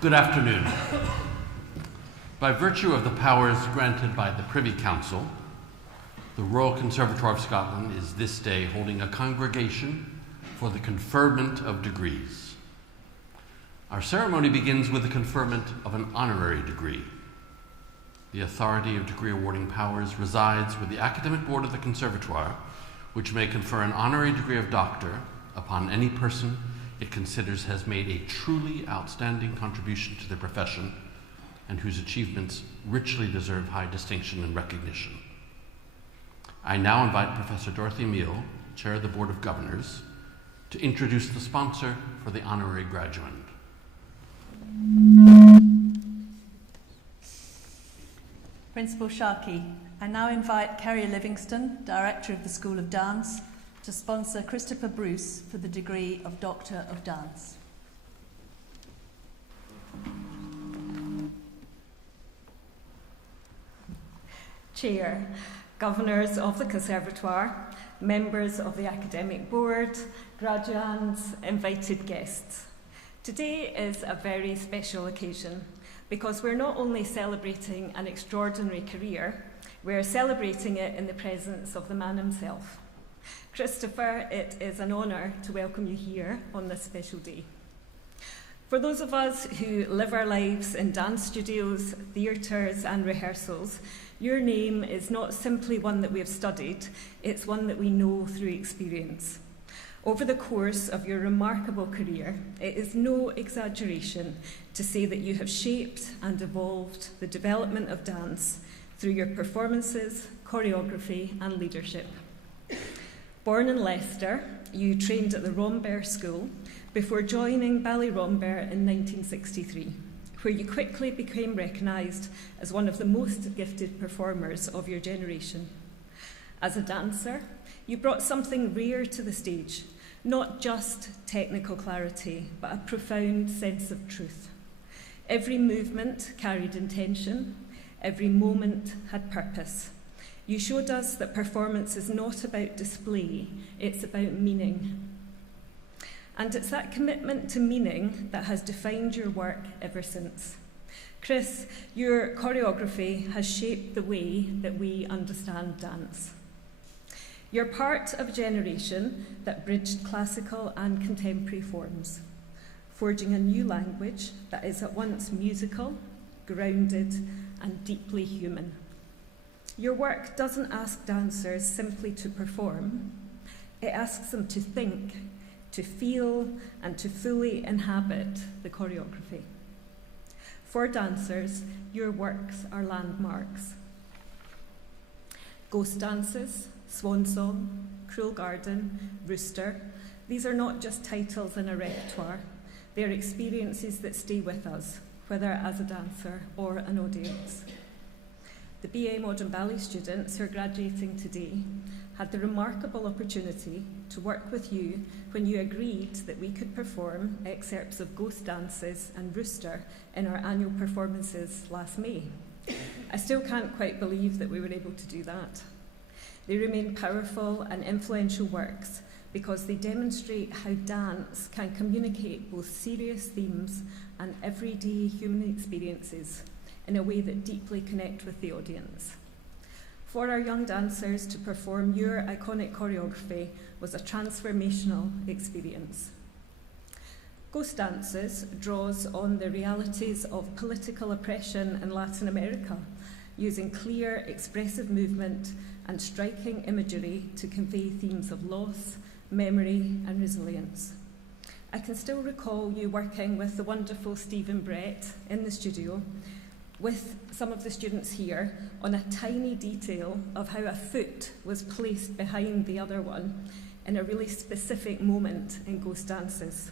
Good afternoon. By virtue of the powers granted by the Privy Council, the Royal Conservatoire of Scotland is this day holding a congregation for the conferment of degrees. Our ceremony begins with the conferment of an honorary degree. The authority of degree awarding powers resides with the Academic Board of the Conservatoire, which may confer an honorary degree of doctor upon any person it considers has made a truly outstanding contribution to the profession and whose achievements richly deserve high distinction and recognition. I now invite Professor Dorothy Meal, Chair of the Board of Governors, to introduce the sponsor for the honorary graduand. Principal Sharkey, I now invite Kerry Livingston, Director of the School of Dance, to sponsor Christopher Bruce for the degree of Doctor of Dance. Chair, Governors of the Conservatoire, members of the Academic Board, graduands, invited guests. Today is a very special occasion because we're not only celebrating an extraordinary career, we're celebrating it in the presence of the man himself. Christopher, it is an honour to welcome you here on this special day. For those of us who live our lives in dance studios, theatres and rehearsals, your name is not simply one that we have studied, it's one that we know through experience. Over the course of your remarkable career, it is no exaggeration to say that you have shaped and evolved the development of dance through your performances, choreography and leadership. Born in Leicester, you trained at the Rambert School before joining Ballyrambert in 1963, where you quickly became recognised as one of the most gifted performers of your generation. As a dancer, you brought something rare to the stage, not just technical clarity, but a profound sense of truth. Every movement carried intention, every moment had purpose. You showed us that performance is not about display, it's about meaning. And it's that commitment to meaning that has defined your work ever since. Chris, your choreography has shaped the way that we understand dance. You're part of a generation that bridged classical and contemporary forms, forging a new language that is at once musical, grounded, and deeply human. Your work doesn't ask dancers simply to perform, it asks them to think, to feel, and to fully inhabit the choreography. For dancers, your works are landmarks. Ghost dances, Swan Song, Cruel Garden, Rooster, these are not just titles in a repertoire, they are experiences that stay with us, whether as a dancer or an audience. The BA Modern Ballet students who are graduating today had the remarkable opportunity to work with you when you agreed that we could perform excerpts of Ghost Dances and Rooster in our annual performances last May. I still can't quite believe that we were able to do that. They remain powerful and influential works because they demonstrate how dance can communicate both serious themes and everyday human experiences in a way that deeply connect with the audience. For our young dancers to perform your iconic choreography was a transformational experience. Ghost Dances draws on the realities of political oppression in Latin America, using clear, expressive movement and striking imagery to convey themes of loss, memory, and resilience. I can still recall you working with the wonderful Stephen Brett in the studio with some of the students here on a tiny detail of how a foot was placed behind the other one in a really specific moment in Ghost Dances.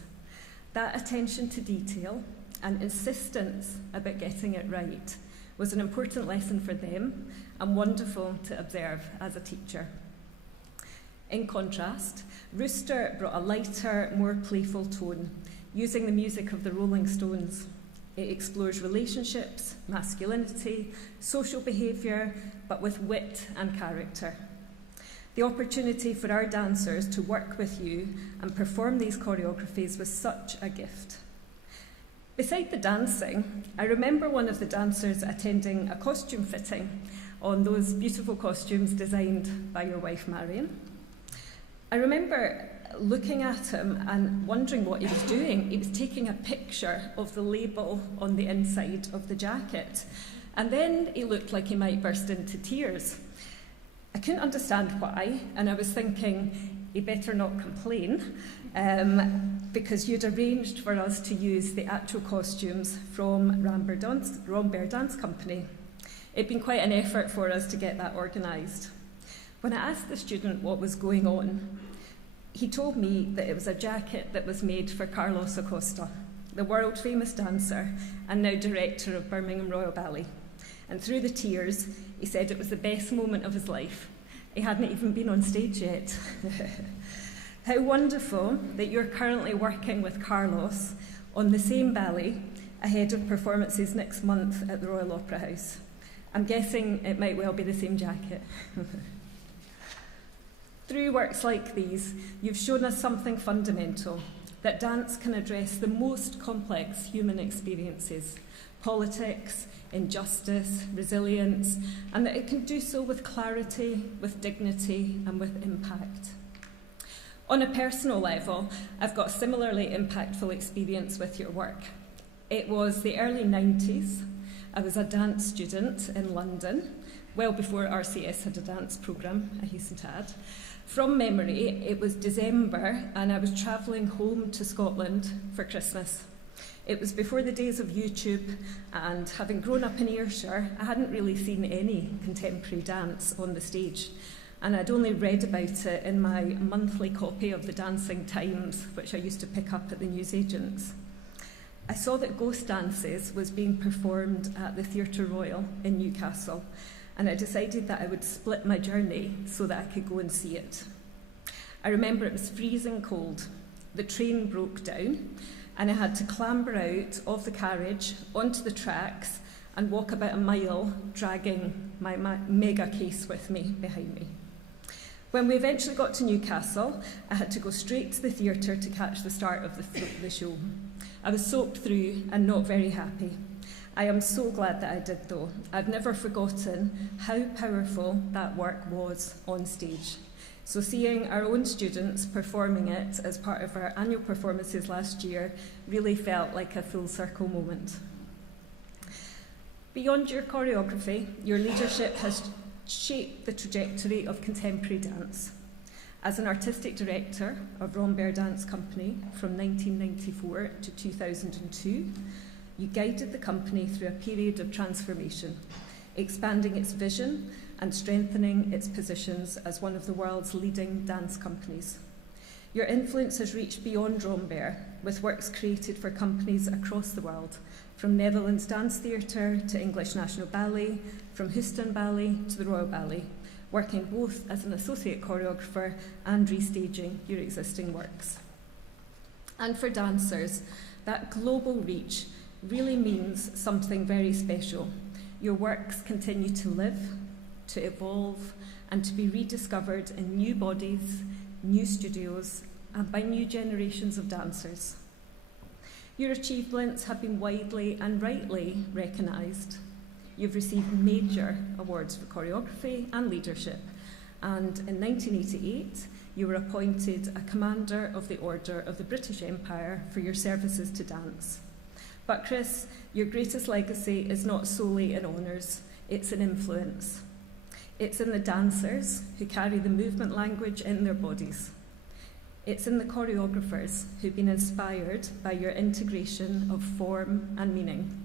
That attention to detail and insistence about getting it right was an important lesson for them and wonderful to observe as a teacher. In contrast, Rooster brought a lighter, more playful tone, using the music of the Rolling Stones. It explores relationships, masculinity, social behaviour, but with wit and character. The opportunity for our dancers to work with you and perform these choreographies was such a gift. Beside the dancing, I remember one of the dancers attending a costume fitting on those beautiful costumes designed by your wife, Marion. I remember looking at him and wondering what he was doing. He was taking a picture of the label on the inside of the jacket, and then he looked like he might burst into tears. I couldn't understand why, and I was thinking, he better not complain, because you'd arranged for us to use the actual costumes from Rambert Dance Company. It'd been quite an effort for us to get that organised. When I asked the student what was going on, he told me that it was a jacket that was made for Carlos Acosta, the world-famous dancer and now director of Birmingham Royal Ballet. And through the tears, he said it was the best moment of his life. He hadn't even been on stage yet. How wonderful that you're currently working with Carlos on the same ballet ahead of performances next month at the Royal Opera House. I'm guessing it might well be the same jacket. Through works like these, you've shown us something fundamental, that dance can address the most complex human experiences, politics, injustice, resilience, and that it can do so with clarity, with dignity, and with impact. On a personal level, I've got a similarly impactful experience with your work. It was the early 90s. I was a dance student in London, well before RCS had a dance programme, I hasten to add. From memory, it was December and I was travelling home to Scotland for Christmas. It was before the days of YouTube, and having grown up in Ayrshire, I hadn't really seen any contemporary dance on the stage. And I'd only read about it in my monthly copy of the Dancing Times, which I used to pick up at the newsagents. I saw that Ghost Dances was being performed at the Theatre Royal in Newcastle, and I decided that I would split my journey so that I could go and see it. I remember it was freezing cold. The train broke down, and I had to clamber out of the carriage onto the tracks and walk about a mile, dragging my mega case with me behind me. When we eventually got to Newcastle, I had to go straight to the theatre to catch the start of the show. I was soaked through and not very happy. I am so glad that I did, though. I've never forgotten how powerful that work was on stage. So seeing our own students performing it as part of our annual performances last year really felt like a full circle moment. Beyond your choreography, your leadership has shaped the trajectory of contemporary dance. As an artistic director of Rambert Dance Company from 1994 to 2002, you guided the company through a period of transformation, expanding its vision and strengthening its positions as one of the world's leading dance companies. Your influence has reached beyond Rambert, with works created for companies across the world, from Netherlands Dance Theatre to English National Ballet, from Houston Ballet to the Royal Ballet, working both as an associate choreographer and restaging your existing works. And for dancers, that global reach really means something very special. Your works continue to live, to evolve, and to be rediscovered in new bodies, new studios, and by new generations of dancers. Your achievements have been widely and rightly recognised. You've received major awards for choreography and leadership, and in 1988, you were appointed a Commander of the Order of the British Empire for your services to dance. But Chris, your greatest legacy is not solely in honours, it's in influence. It's in the dancers who carry the movement language in their bodies. It's in the choreographers who've been inspired by your integration of form and meaning.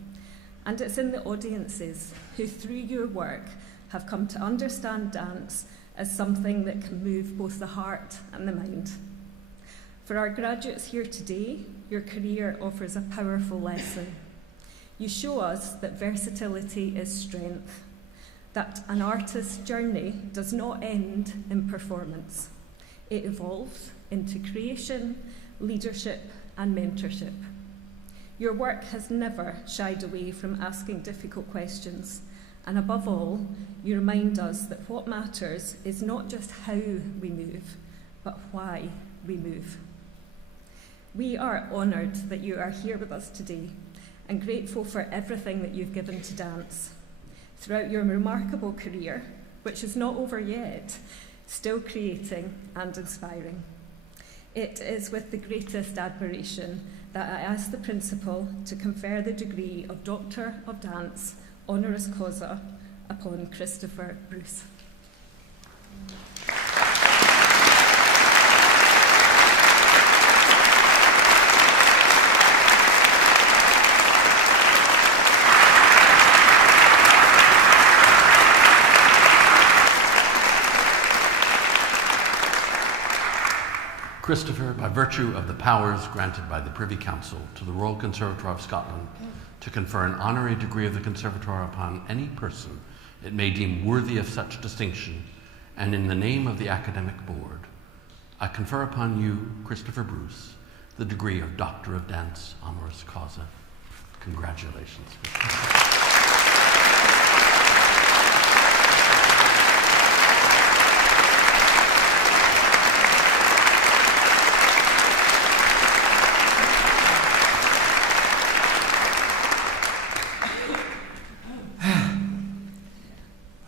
And it's in the audiences who, through your work, have come to understand dance as something that can move both the heart and the mind. For our graduates here today, your career offers a powerful lesson. You show us that versatility is strength, that an artist's journey does not end in performance. It evolves into creation, leadership, and mentorship. Your work has never shied away from asking difficult questions, and above all, you remind us that what matters is not just how we move, but why we move. We are honoured that you are here with us today, and grateful for everything that you've given to dance. Throughout your remarkable career, which is not over yet, still creating and inspiring. It is with the greatest admiration that I ask the Principal to confer the degree of Doctor of Dance, honoris causa, upon Christopher Bruce. Christopher, by virtue of the powers granted by the Privy Council to the Royal Conservatoire of Scotland to confer an honorary degree of the Conservatoire upon any person it may deem worthy of such distinction, and in the name of the Academic Board, I confer upon you, Christopher Bruce, the degree of Doctor of Dance, honoris causa. Congratulations.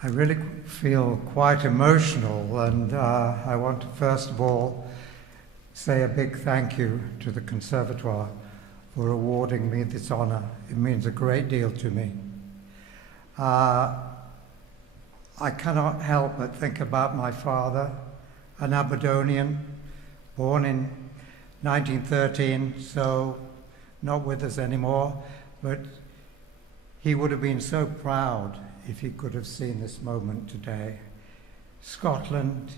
I really feel quite emotional, and I want to first of all say a big thank you to the Conservatoire for awarding me this honour. It means a great deal to me. I cannot help but think about my father, an Aberdonian, born in 1913, so not with us anymore, but he would have been so proud if he could have seen this moment today. Scotland,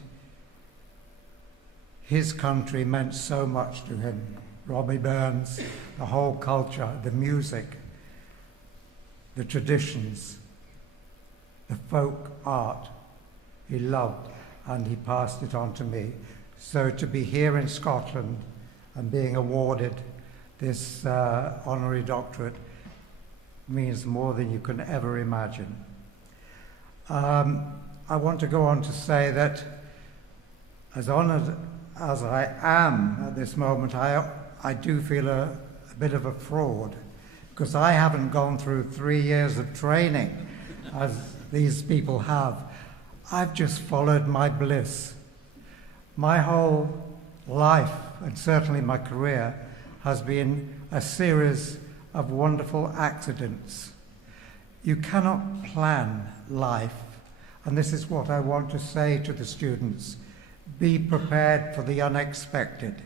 his country, meant so much to him. Robbie Burns, the whole culture, the music, the traditions, the folk art he loved, and he passed it on to me. So to be here in Scotland and being awarded this honorary doctorate means more than you can ever imagine. I want to go on to say that as honoured as I am at this moment, I do feel a bit of a fraud, because I haven't gone through 3 years of training as these people have. I've just followed my bliss. My whole life, and certainly my career, has been a series of wonderful accidents. You cannot plan life, and this is what I want to say to the students. Be prepared for the unexpected,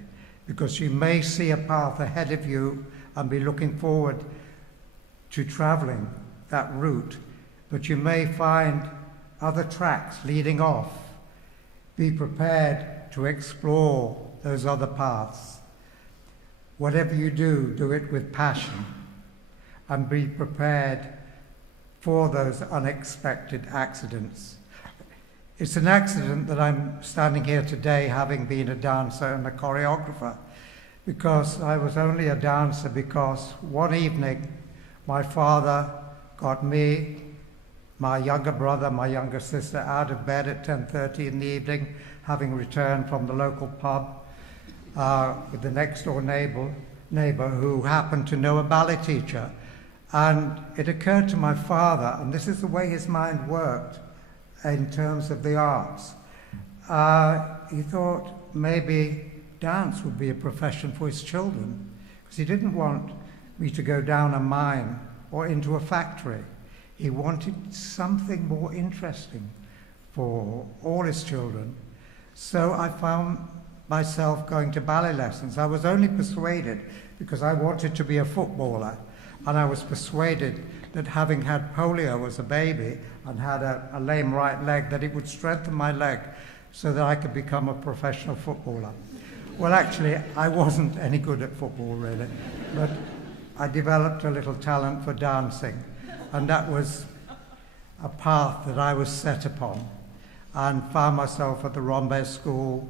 because you may see a path ahead of you and be looking forward to travelling that route, but you may find other tracks leading off. Be prepared to explore those other paths. Whatever you do, do it with passion, and be prepared for those unexpected accidents. It's an accident that I'm standing here today having been a dancer and a choreographer, because I was only a dancer because one evening my father got me, my younger brother, my younger sister out of bed at 10:30 in the evening, having returned from the local pub with the next door neighbour who happened to know a ballet teacher. And it occurred to my father, and this is the way his mind worked in terms of the arts, he thought maybe dance would be a profession for his children, because he didn't want me to go down a mine or into a factory. He wanted something more interesting for all his children. So I found myself going to ballet lessons. I was only persuaded because I wanted to be a footballer, and I was persuaded that having had polio as a baby and had a lame right leg, that it would strengthen my leg so that I could become a professional footballer. Well, actually, I wasn't any good at football, really, but I developed a little talent for dancing, and that was a path that I was set upon, and found myself at the Rambert School,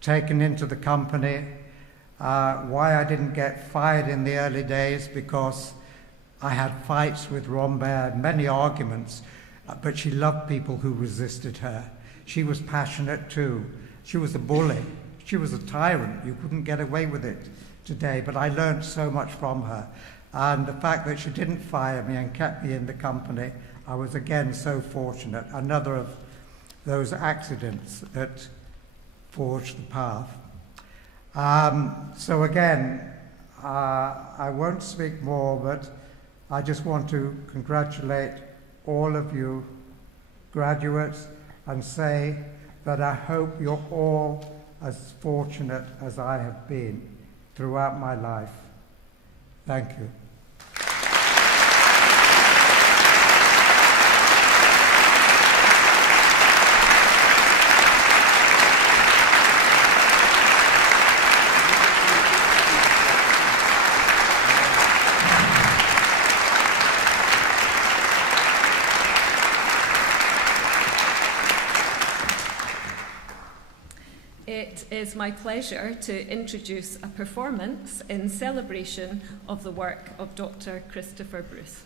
taken into the company. Why I didn't get fired in the early days, because I had fights with Rambert, many arguments, but she loved people who resisted her. She was passionate too. She was a bully. She was a tyrant. You couldn't get away with it today, but I learned so much from her. And the fact that she didn't fire me and kept me in the company, I was again so fortunate. Another of those accidents that forged the path. So again, I won't speak more, but I just want to congratulate all of you graduates and say that I hope you're all as fortunate as I have been throughout my life. Thank you. It is my pleasure to introduce a performance in celebration of the work of Dr. Christopher Bruce.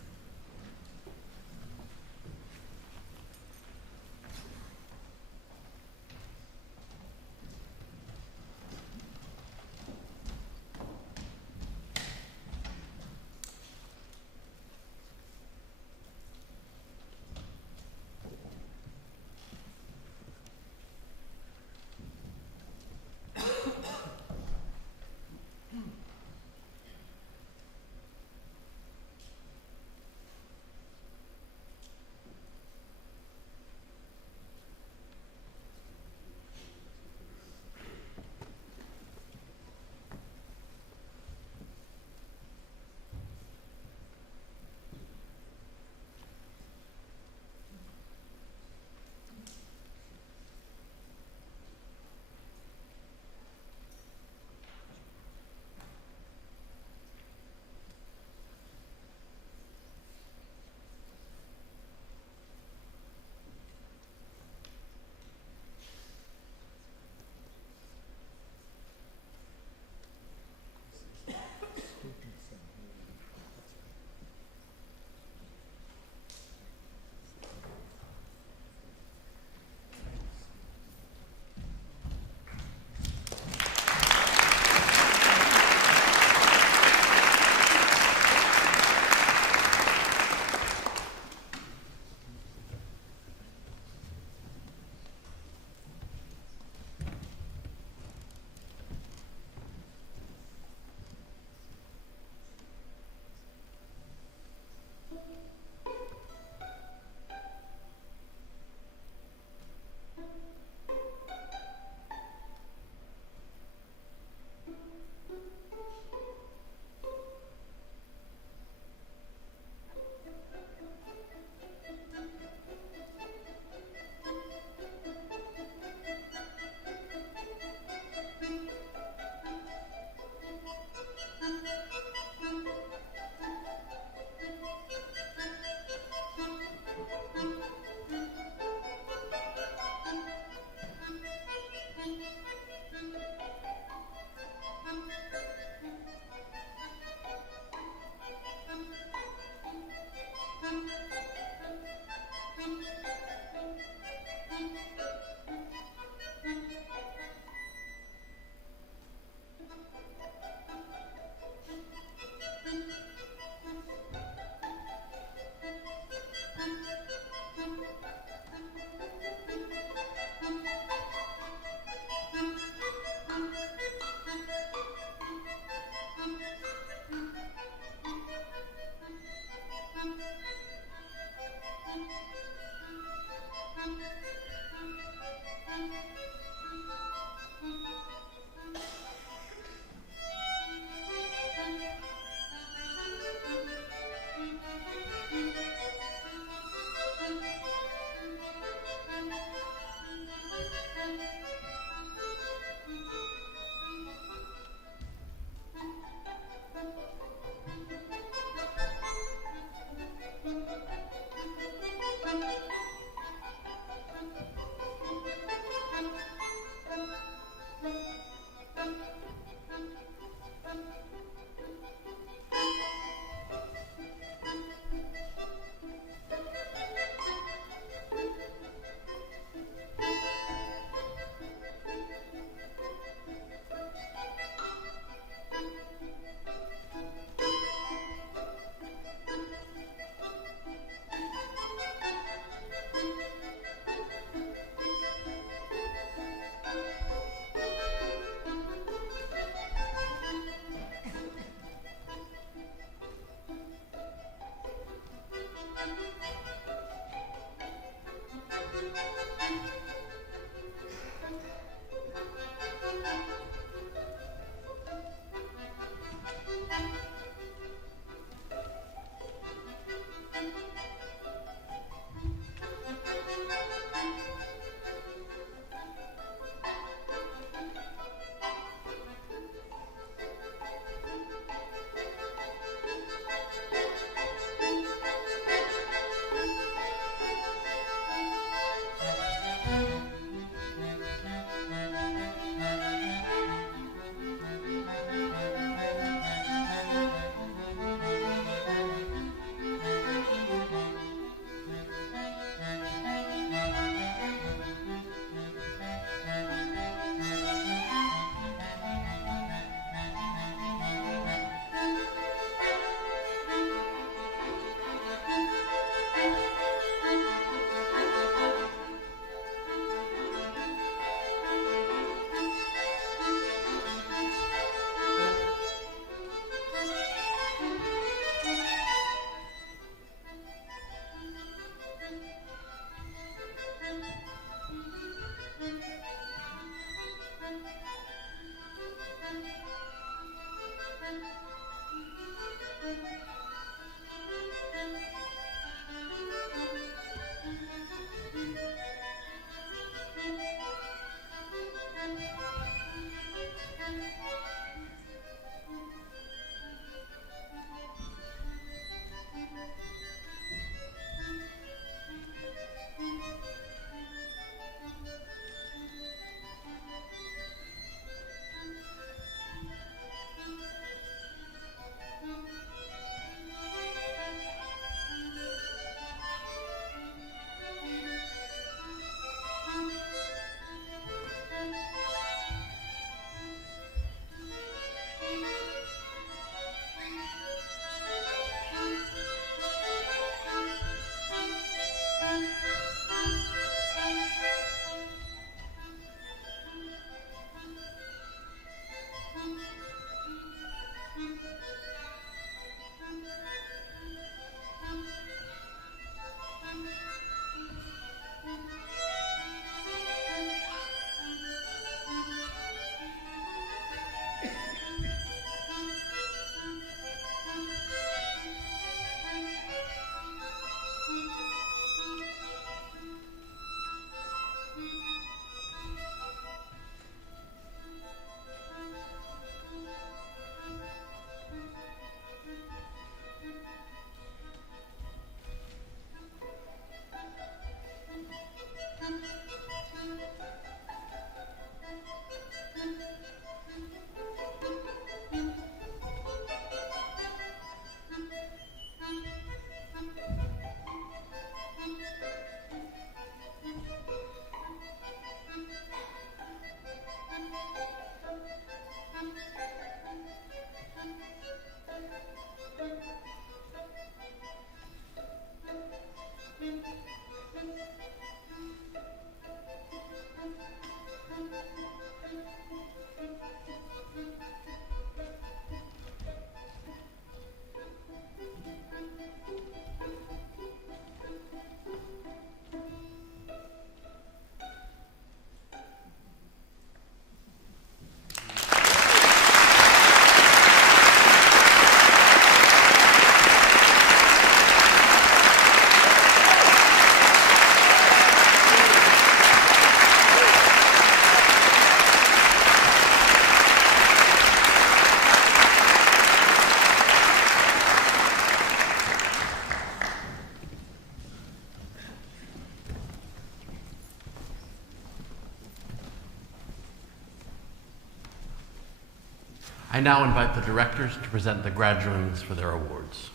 I now invite the directors to present the graduands for their awards.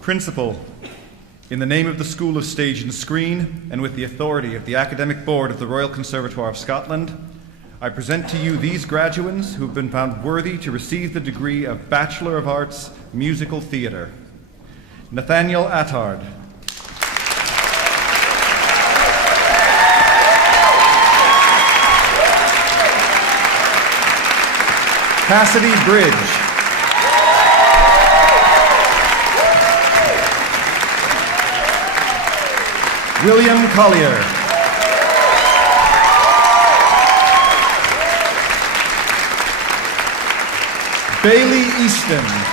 Principal, in the name of the School of Stage and Screen, and with the authority of the Academic Board of the Royal Conservatoire of Scotland, I present to you these graduands who have been found worthy to receive the degree of Bachelor of Arts, Musical Theatre. Nathaniel Attard. Cassidy Bridge. William Collier. Bailey Easton.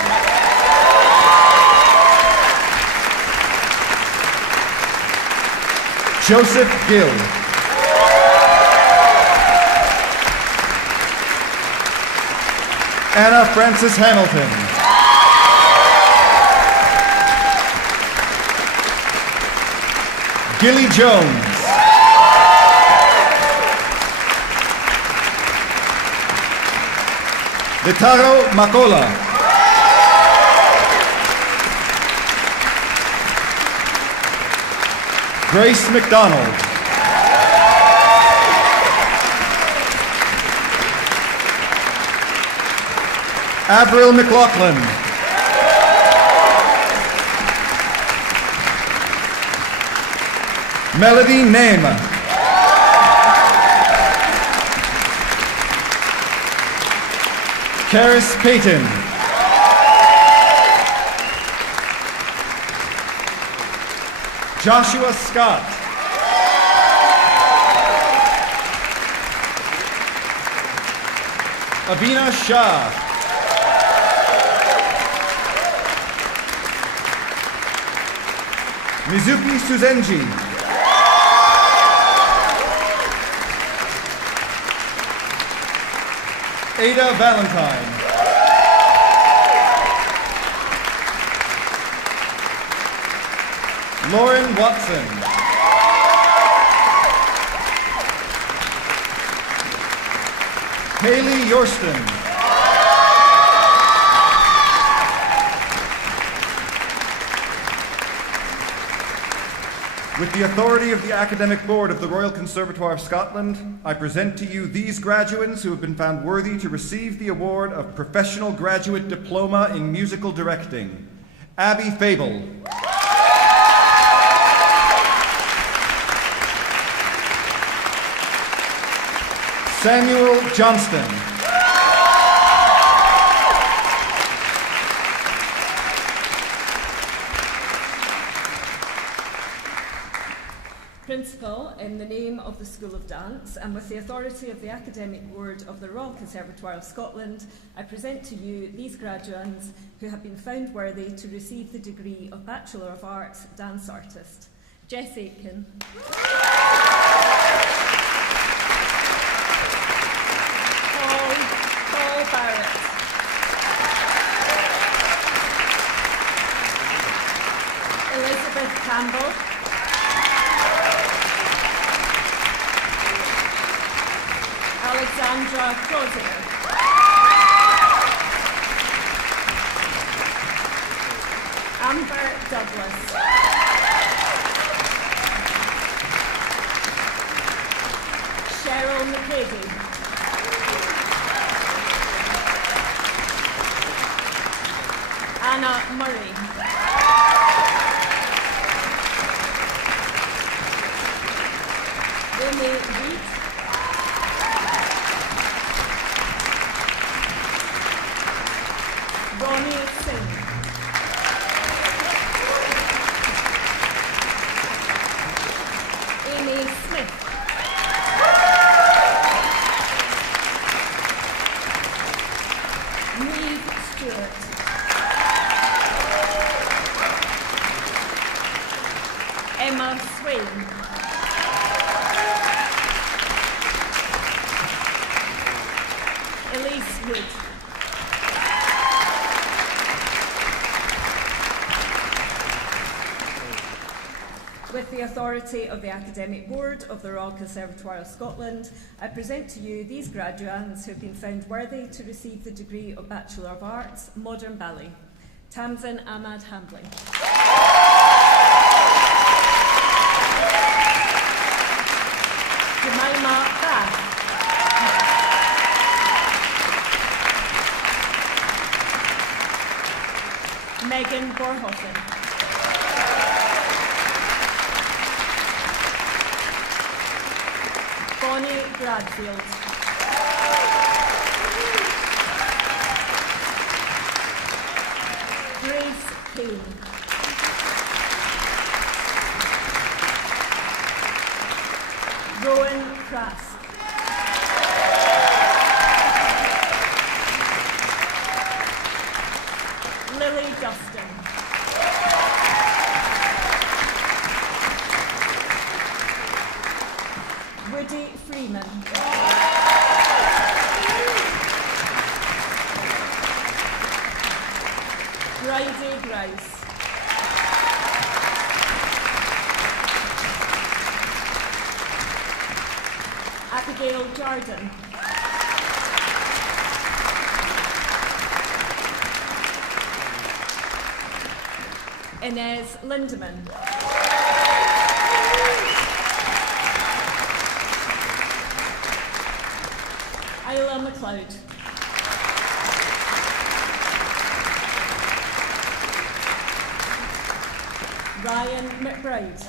Joseph Gill. Anna Frances Hamilton. Gilly Jones. Vitaro Makola. Grace McDonald. Avril McLaughlin. Melody Name. Karis Payton. Joshua Scott. Avina Shah. Mizuki Suzenji. Ada Valentine. Lauren Watson. Haley Yorston. With the authority of the Academic Board of the Royal Conservatoire of Scotland, I present to you these graduates who have been found worthy to receive the award of Professional Graduate Diploma in Musical Directing. Abby Fable. Samuel Johnston. Principal, in the name of the School of Dance and with the authority of the Academic Board of the Royal Conservatoire of Scotland, I present to you these graduates who have been found worthy to receive the degree of Bachelor of Arts Dance Artist. Jess Aitken. Paul Barrett. Elizabeth Campbell. Alexandra Crozier. Amber Douglas. Cheryl McCady. Anna Murray. Amy Reed. Ronnie Singh. Amy Smith. Neve Stewart. Emma Swain. Elise Wood. With the authority of the Academic Board of the Royal Conservatoire of Scotland, I present to you these graduates who have been found worthy to receive the degree of Bachelor of Arts, Modern Ballet. Tamsin Ahmad Hambling. Jemima Bath. Megan Borhoffen. Bonnie Bradfield. Grace Kane. Rowan Trask. Lily Dustin. Woody Freeman. Bridie Grouse. Abigail Jordan. Inez Lindemann. Isla MacLeod. Ryan McBride.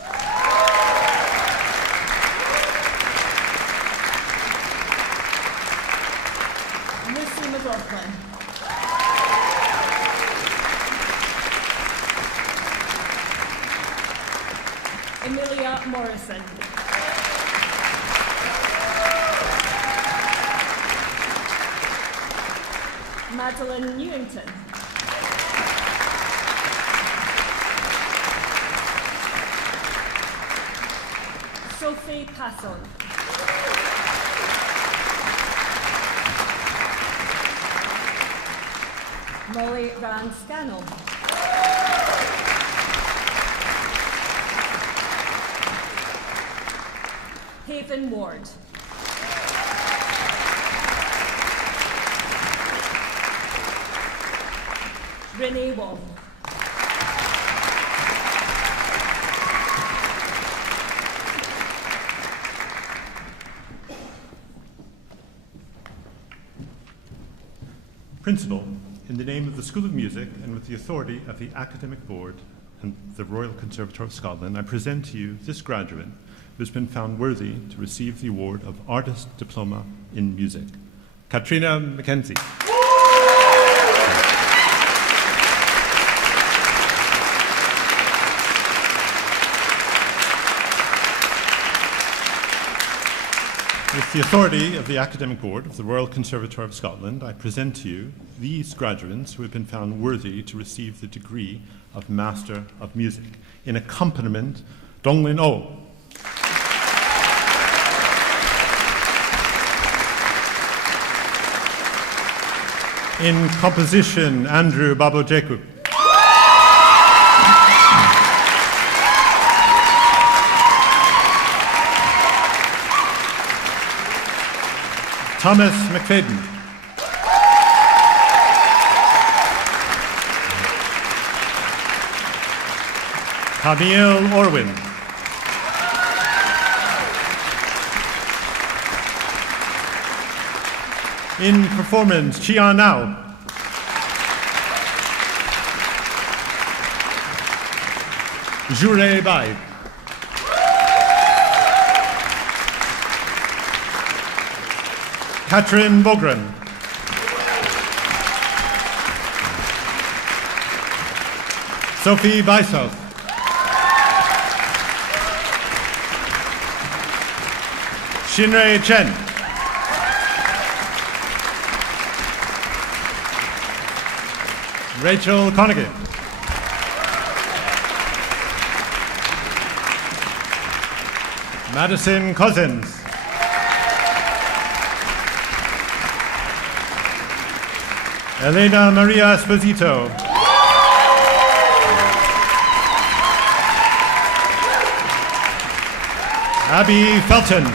Lucy McLaughlin. Morrison. Madeline Newington. Sophie Passon. Molly Rand Scannell. Haven Ward. Renee Wong. Principal, in the name of the School of Music and with the authority of the Academic Board and the Royal Conservatoire of Scotland, I present to you this graduate who has been found worthy to receive the award of Artist Diploma in Music, Katrina Mackenzie. With the authority of the Academic Board of the Royal Conservatoire of Scotland, I present to you these graduates who have been found worthy to receive the degree of Master of Music in accompaniment, Donglin O. In composition, Andrew Babojeku. Thomas McFadden. Camille Orwin. In performance, Chian Nao. Jure Bai. Katrin Bogren. Sophie Weishoff. Shinrei Chen. Rachel Conaghan. Madison Cousins. Elena Maria Esposito. Abby Felton.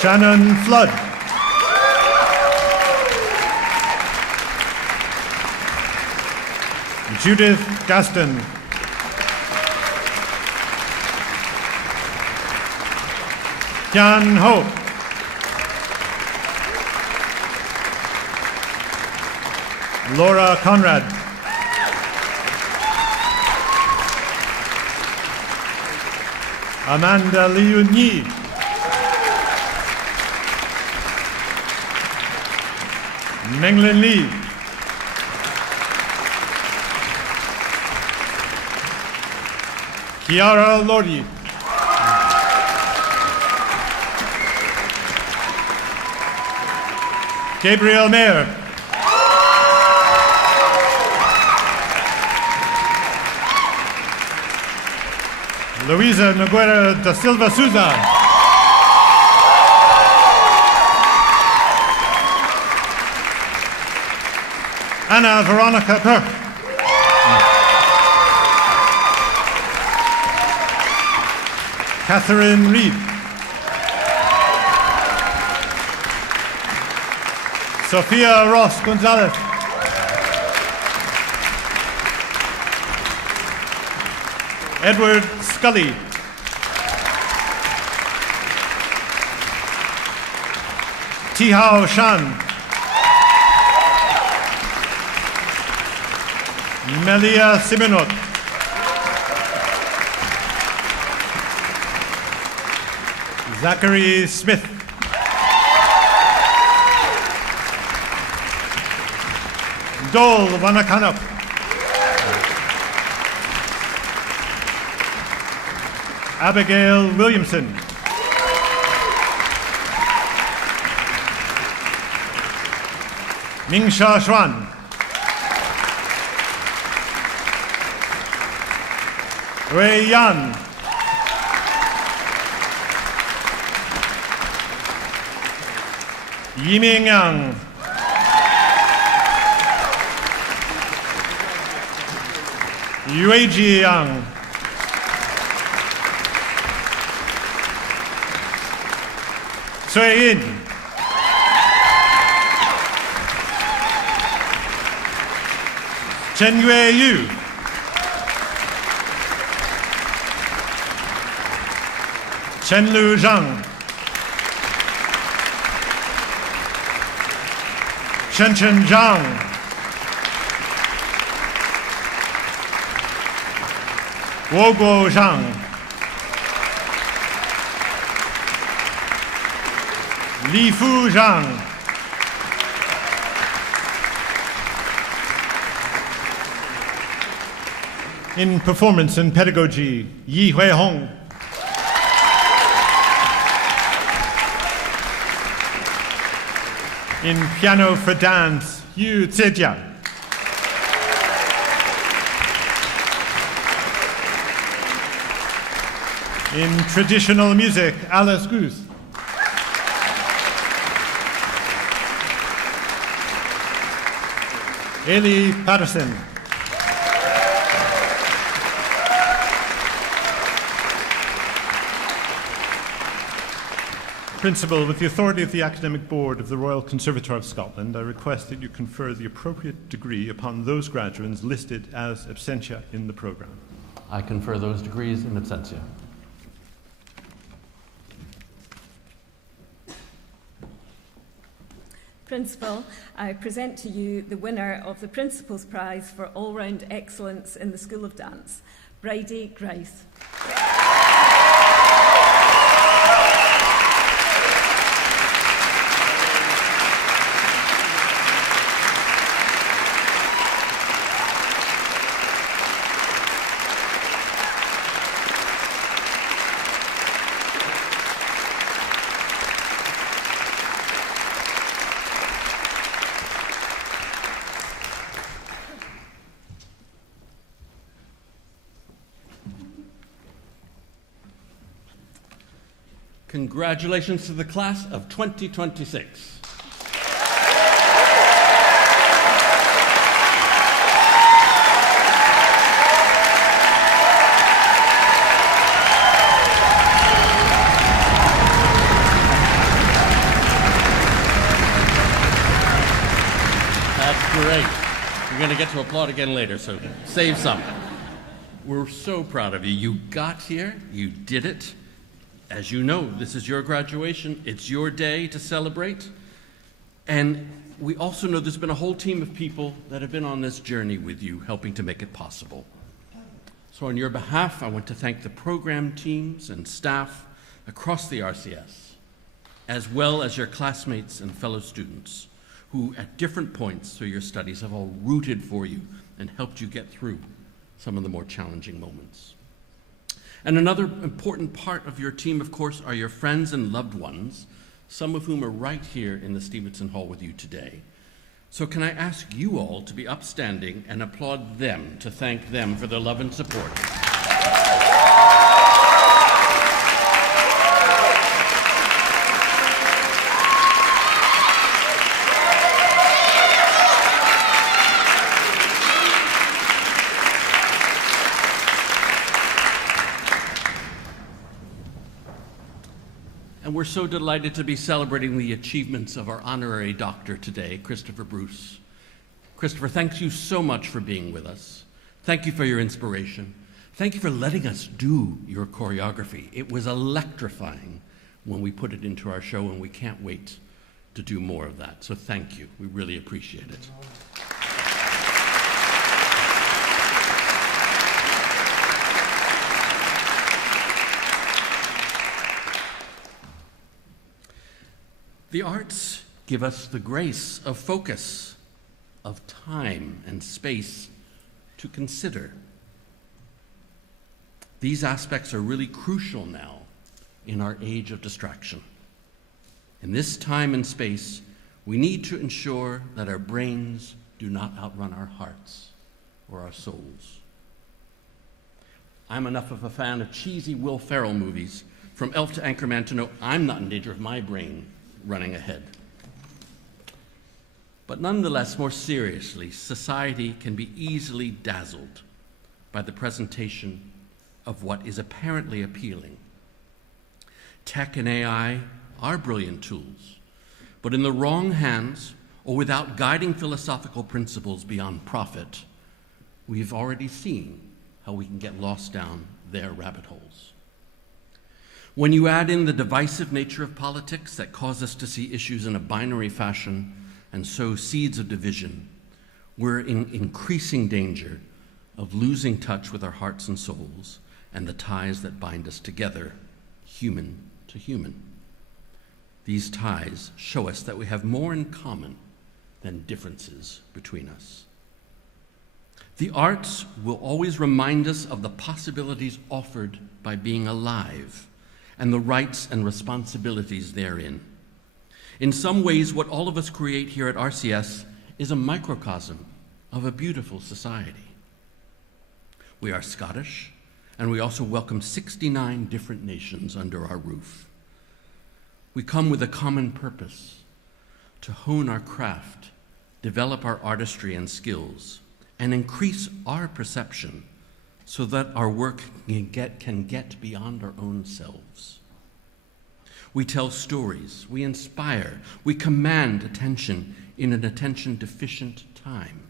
Shannon Flood. Judith Gaston. Kian Ho. Laura Conrad. Amanda Liu-Nyi. Menglin Lee. Kiara Lordi. Gabriel Mayer. Luisa Noguera da Silva Souza. Anna Veronica Perk. Catherine Reed. Sophia Ross Gonzalez. Edward Scully. Tihao Shan. Melia Simonot. Zachary Smith. Dole Wanakanap. Abigail Williamson. Mingsha Xuan. Wei Yan. Yiming Yang. Yueji Yang. Cui Yin. Chen Yue Yu. Chen Lu Zhang. Chen Chen Zhang. Guo Guo Zhang. Li Fu Zhang. In performance and pedagogy, Yi Hui Hong. In piano for dance, Yu Zejia. In traditional music, Alice Goose. Ailey Patterson. Principal, with the authority of the Academic Board of the Royal Conservatoire of Scotland, I request that you confer the appropriate degree upon those graduates listed as absentia in the programme. I confer those degrees in absentia. Principal, I present to you the winner of the Principal's Prize for All-Round Excellence in the School of Dance, Bridie Grice. Congratulations to the class of 2026. That's great. You're going to get to applaud again later, so save some. We're so proud of you. You got here, you did it. As you know, this is your graduation. It's your day to celebrate. And we also know there's been a whole team of people that have been on this journey with you, helping to make it possible. So on your behalf, I want to thank the program teams and staff across the RCS, as well as your classmates and fellow students, who at different points through your studies have all rooted for you and helped you get through some of the more challenging moments. And another important part of your team, of course, are your friends and loved ones, some of whom are right here in the Stevenson Hall with you today. So can I ask you all to be upstanding and applaud them, to thank them for their love and support. And we're so delighted to be celebrating the achievements of our honorary doctor today, Christopher Bruce. Christopher, thank you so much for being with us. Thank you for your inspiration. Thank you for letting us do your choreography. It was electrifying when we put it into our show, and we can't wait to do more of that. So thank you. We really appreciate it. The arts give us the grace of focus, of time and space to consider. These aspects are really crucial now in our age of distraction. In this time and space, we need to ensure that our brains do not outrun our hearts or our souls. I'm enough of a fan of cheesy Will Ferrell movies, from Elf to Anchorman, to know I'm not in danger of my brain running ahead. But nonetheless, more seriously, society can be easily dazzled by the presentation of what is apparently appealing. Tech and AI are brilliant tools, but in the wrong hands or without guiding philosophical principles beyond profit, we've already seen how we can get lost down their rabbit holes. When you add in the divisive nature of politics that cause us to see issues in a binary fashion and sow seeds of division, we're in increasing danger of losing touch with our hearts and souls and the ties that bind us together, human to human. These ties show us that we have more in common than differences between us. The arts will always remind us of the possibilities offered by being alive and the rights and responsibilities therein. In some ways, what all of us create here at RCS is a microcosm of a beautiful society. We are Scottish, and we also welcome 69 different nations under our roof. We come with a common purpose: to hone our craft, develop our artistry and skills, and increase our perception so that our work can get beyond our own selves. We tell stories, we inspire, we command attention in an attention-deficient time.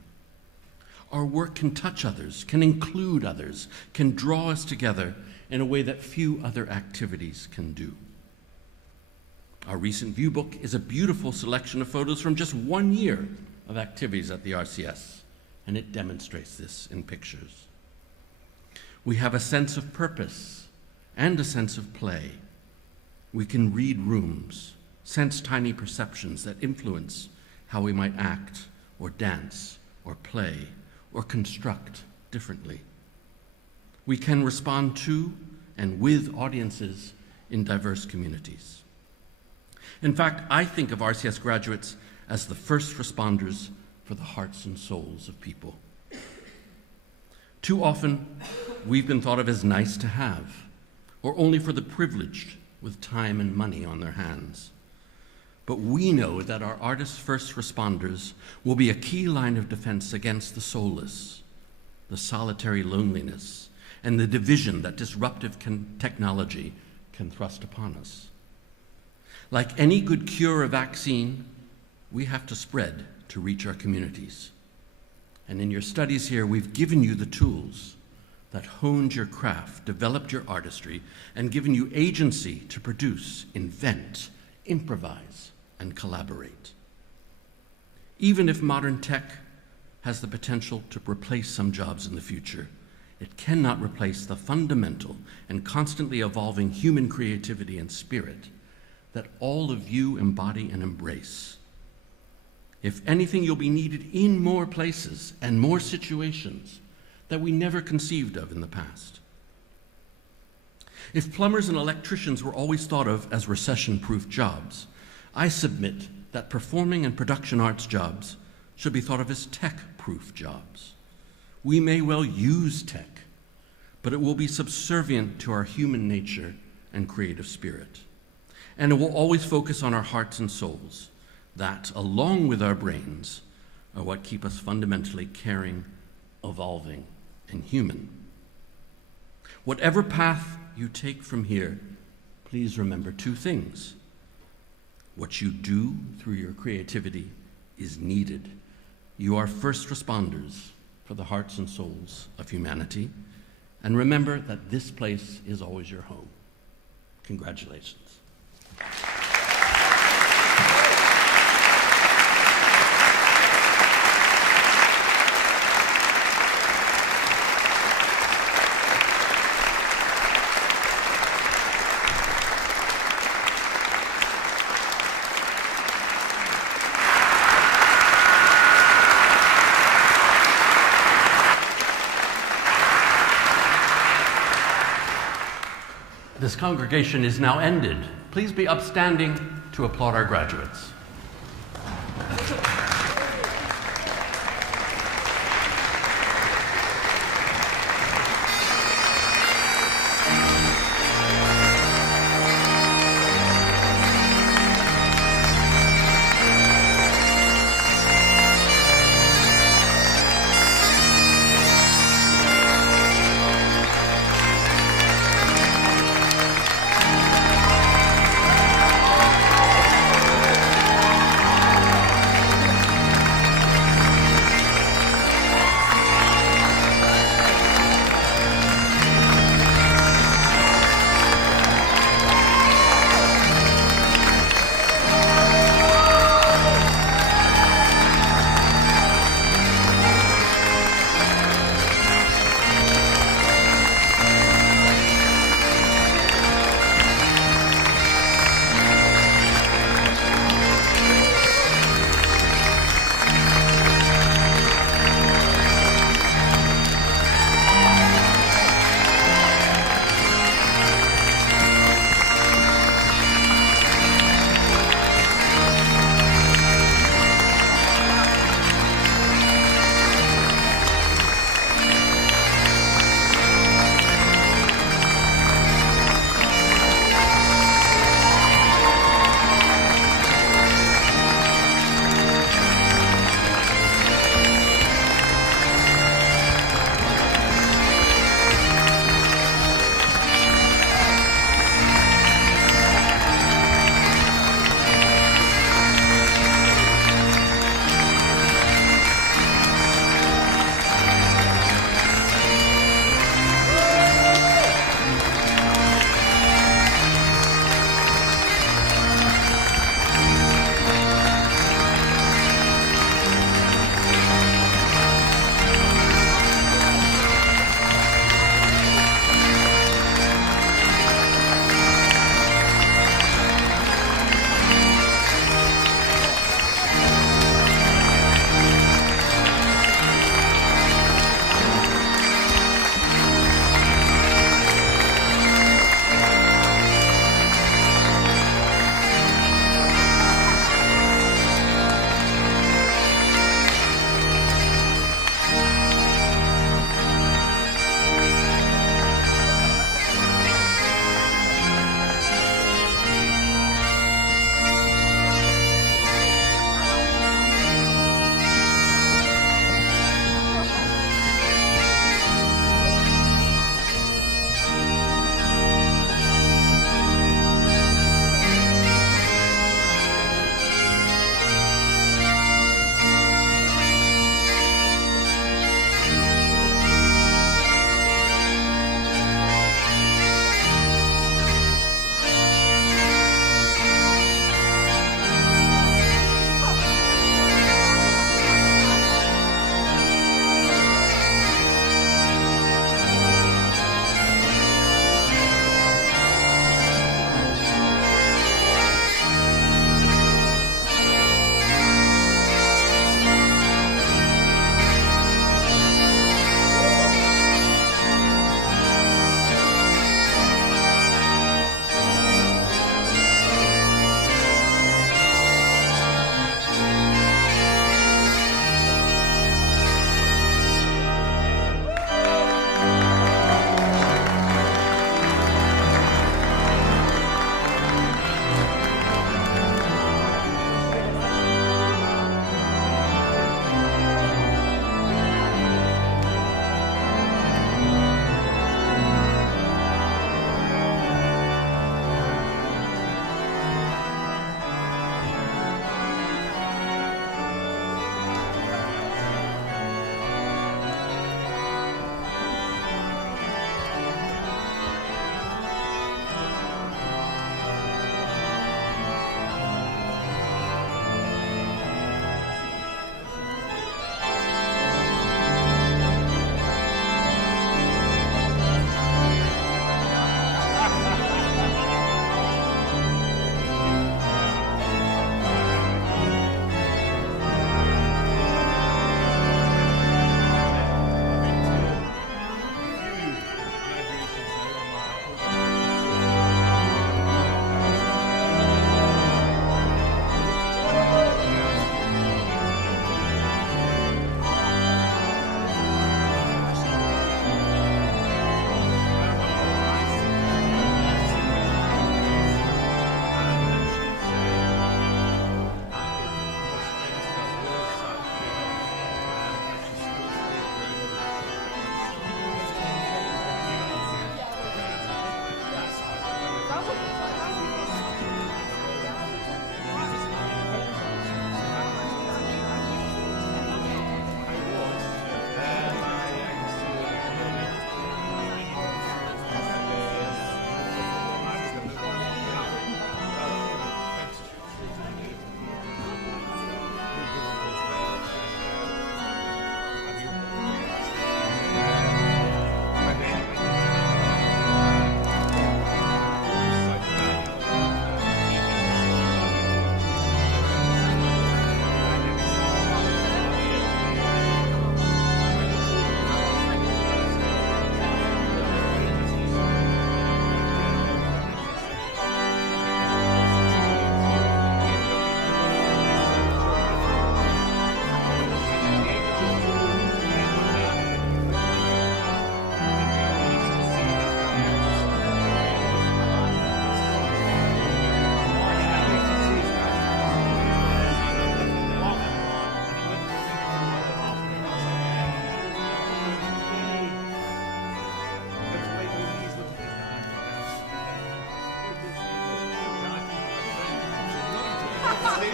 Our work can touch others, can include others, can draw us together in a way that few other activities can do. Our recent view book is a beautiful selection of photos from just 1 year of activities at the RCS, and it demonstrates this in pictures. We have a sense of purpose and a sense of play. We can read rooms, sense tiny perceptions that influence how we might act or dance or play or construct differently. We can respond to and with audiences in diverse communities. In fact, I think of RCS graduates as the first responders for the hearts and souls of people. Too often, we've been thought of as nice to have, or only for the privileged with time and money on their hands. But we know that our artist first responders will be a key line of defense against the soulless, the solitary loneliness, and the division that disruptive technology can thrust upon us. Like any good cure or vaccine, we have to spread to reach our communities. And in your studies here, we've given you the tools that honed your craft, developed your artistry, and given you agency to produce, invent, improvise, and collaborate. Even if modern tech has the potential to replace some jobs in the future, it cannot replace the fundamental and constantly evolving human creativity and spirit that all of you embody and embrace. If anything, you'll be needed in more places and more situations that we never conceived of in the past. If plumbers and electricians were always thought of as recession-proof jobs, I submit that performing and production arts jobs should be thought of as tech-proof jobs. We may well use tech, but it will be subservient to our human nature and creative spirit. And it will always focus on our hearts and souls that, along with our brains, are what keep us fundamentally caring, evolving, and human. Whatever path you take from here, please remember two things. What you do through your creativity is needed. You are first responders for the hearts and souls of humanity. And remember that this place is always your home. Congratulations. This congregation is now ended. Please be upstanding to applaud our graduates.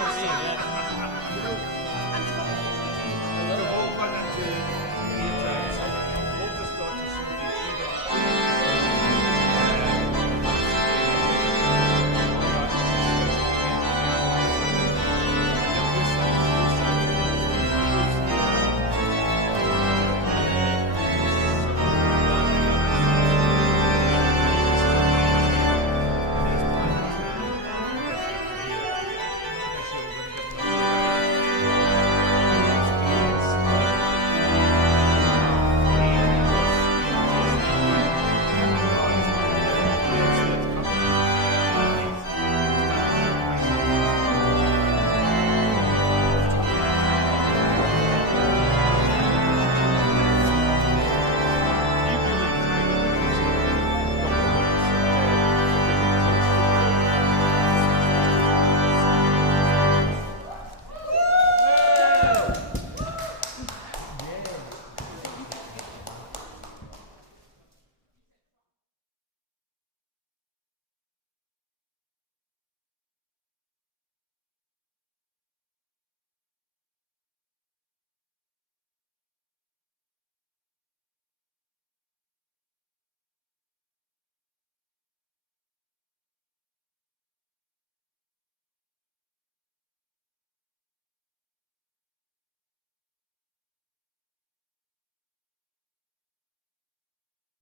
for me. Yeah.